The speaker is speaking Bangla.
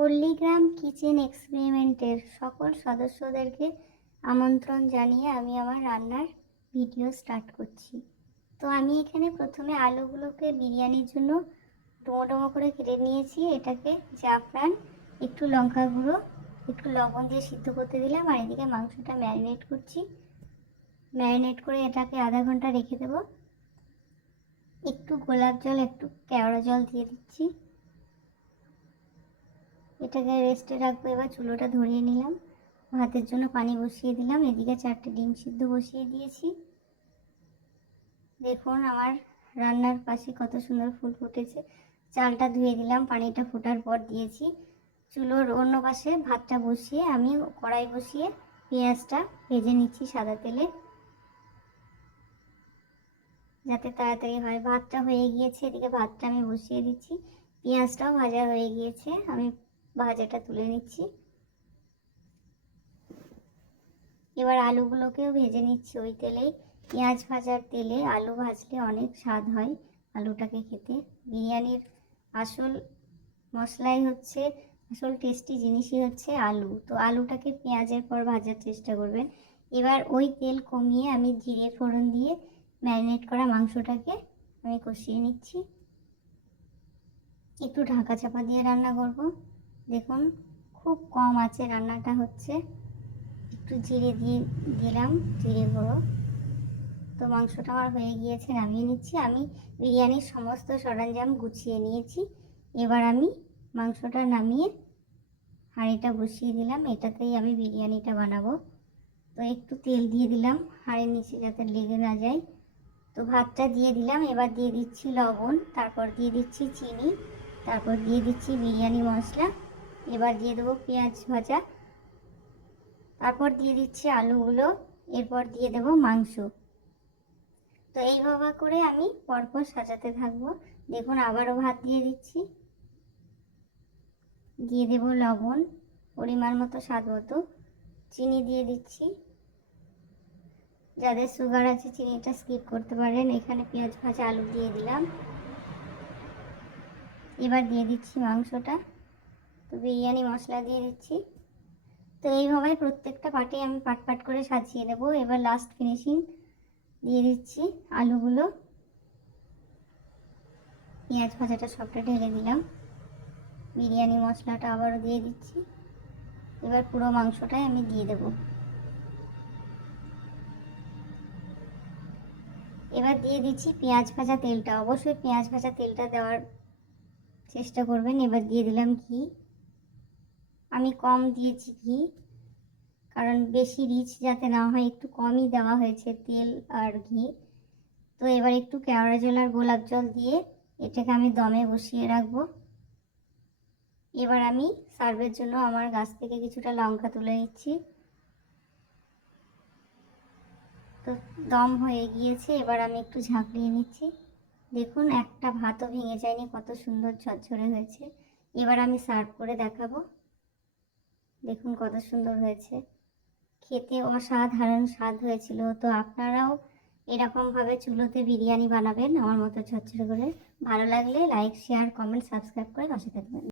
পল্লীগ্রাম কিচেন এক্সপেরিমেন্টের সকল সদস্যদেরকে আমন্ত্রণ জানিয়ে আমি আমার রান্নার ভিডিও স্টার্ট করছি। তো আমি এখানে প্রথমে আলুগুলোকে বিরিয়ানির জন্য ডোমো ডোমো করে কেটে নিয়েছি। এটাকে জাফরান, একটু লঙ্কা গুঁড়ো, একটু লবণ দিয়ে সিদ্ধ করতে দিলাম। আর এদিকে মাংসটা ম্যারিনেট করছি। ম্যারিনেট করে এটাকে আধা ঘন্টা রেখে দেবো। একটু গোলাপ জল, একটু কেওড়া জল দিয়ে দিচ্ছি। এটাকে রেস্টে রাখবো। এবার চুলোটা ধরিয়ে নিলাম, ভাতের জন্য পানি বসিয়ে দিলাম। এদিকে 4টে ডিম সিদ্ধ বসিয়ে দিয়েছি। দেখুন আমার রান্নার পাশে কত সুন্দর ফুল ফুটেছে। চালটা ধুয়ে দিলাম, পানিটা ফোটার পর দিয়েছি। চুলোর অন্য পাশে ভাতটা বসিয়ে আমি কড়াই বসিয়ে পেঁয়াজটা ভেজে নিচ্ছি সাদা তেলে, যাতে তাড়াতাড়ি হয়। ভাতটা হয়ে গিয়েছে, এদিকে ভাতটা আমি বসিয়ে দিচ্ছি। পেঁয়াজটাও ভাজা হয়ে গিয়েছে, আমি ভাজাটা তুলে নিচ্ছি। এবার আলুগুলোকেও ভেজে নিচ্ছি ওই তেলেই। পেঁয়াজ ভাজার তেলে আলু ভাজলে অনেক স্বাদ হয় আলুটাকে খেতে। বিরিয়ানির আসল মশলাই হচ্ছে, আসল টেস্টি জিনিসই হচ্ছে আলু। তো আলুটাকে পেঁয়াজের পর ভাজার চেষ্টা করবেন। এবার ওই তেল কমিয়ে আমি জিরে ফোড়ন দিয়ে ম্যারিনেট করা মাংসটাকে আমি কষিয়ে নিচ্ছি। একটু ঢাকা চাপা দিয়ে রান্না করব। দেখুন খুব কম আঁচে রান্নাটা হচ্ছে। একটু জিরে দিয়ে দিলাম, জিরে গুঁড়ো। তো মাংসটা আমার হয়ে গিয়েছে, নামিয়ে নিচ্ছি। আমি বিরিয়ানির সমস্ত সরঞ্জাম গুছিয়ে নিয়েছি। এবার আমি মাংসটা নামিয়ে হাঁড়িটা বসিয়ে দিলাম। এটাতেই আমি বিরিয়ানিটা বানাবো। তো একটু তেল দিয়ে দিলাম হাঁড়ির নিচে যাতে লেগে না যায়। তো ভাতটা দিয়ে দিলাম। এবার দিয়ে দিচ্ছি লবণ, তারপর দিয়ে দিচ্ছি চিনি, তারপর দিয়ে দিচ্ছি বিরিয়ানি মশলা। এবার দিয়ে দেবো পেঁয়াজ ভাজা, তারপর দিয়ে দিচ্ছি আলুগুলো, এরপর দিয়ে দেবো মাংস। তো এইভাবে করে আমি পরপর সাজাতে থাকবো। দেখুন আবারও ভাত দিয়ে দিচ্ছি, দিয়ে দেবো লবণ পরিমাণ মতো, স্বাদ মতো। চিনি দিয়ে দিচ্ছি, যাদের সুগার আছে চিনিটা স্কিপ করতে পারেন। এখানে পেঁয়াজ ভাজা আলু দিয়ে দিলাম। এবার দিয়ে দিচ্ছি মাংসটা। তো বিরিয়ানি মশলা দিয়ে দিচ্ছি। তো এইভাবে প্রত্যেকটা পার্টে আমি পাট করে সাজিয়ে নেব। এবার লাস্ট ফিনিশিং দিয়ে দিচ্ছি আলুগুলো, পেঁয়াজ ভাজাটা সবটা ঢেলে দিলাম, বিরিয়ানি মশলাটা আবারও দিয়ে দিচ্ছি। এবার পুরো মাংসটাই আমি দিয়ে দেব। এবার দিয়ে দিচ্ছি পেঁয়াজ ভাজা তেলটা। অবশ্যই পেঁয়াজ ভাজা তেলটা দেওয়ার চেষ্টা করবেন। এবার দিয়ে দিলাম ঘি। আমি কম দিয়েছি ঘি, কারণ বেশি রিচ যাতে না হয়, একটু কমই দেওয়া হয়েছে তেল আর ঘি। তো এবার একটু কেওড়া জল আর গোলাপ জল দিয়ে এটাকে আমি দমে বসিয়ে রাখবো। এবার আমি সার্ভের জন্য আমার গাছ থেকে কিছুটা লঙ্কা তুলে নিচ্ছি। তো দম হয়ে গিয়েছে, এবার আমি একটু ঝাঁকড়িয়ে নিচ্ছি। দেখুন একটা ভাতও ভেঙে যায়নি, কত সুন্দর ঝরঝরে হয়েছে। এবার আমি সার্ভ করে দেখাবো। দেখুন কত সুন্দর হয়েছে, খেতে অসাধারণ স্বাদ হয়েছিল। তো আপনারাও এরকমভাবে চুলোতে বিরিয়ানি বানাবেন আমার মতো ঝরঝরে করে। ভালো লাগলে লাইক, শেয়ার, কমেন্ট, সাবস্ক্রাইব করে পাশে থাকবেন।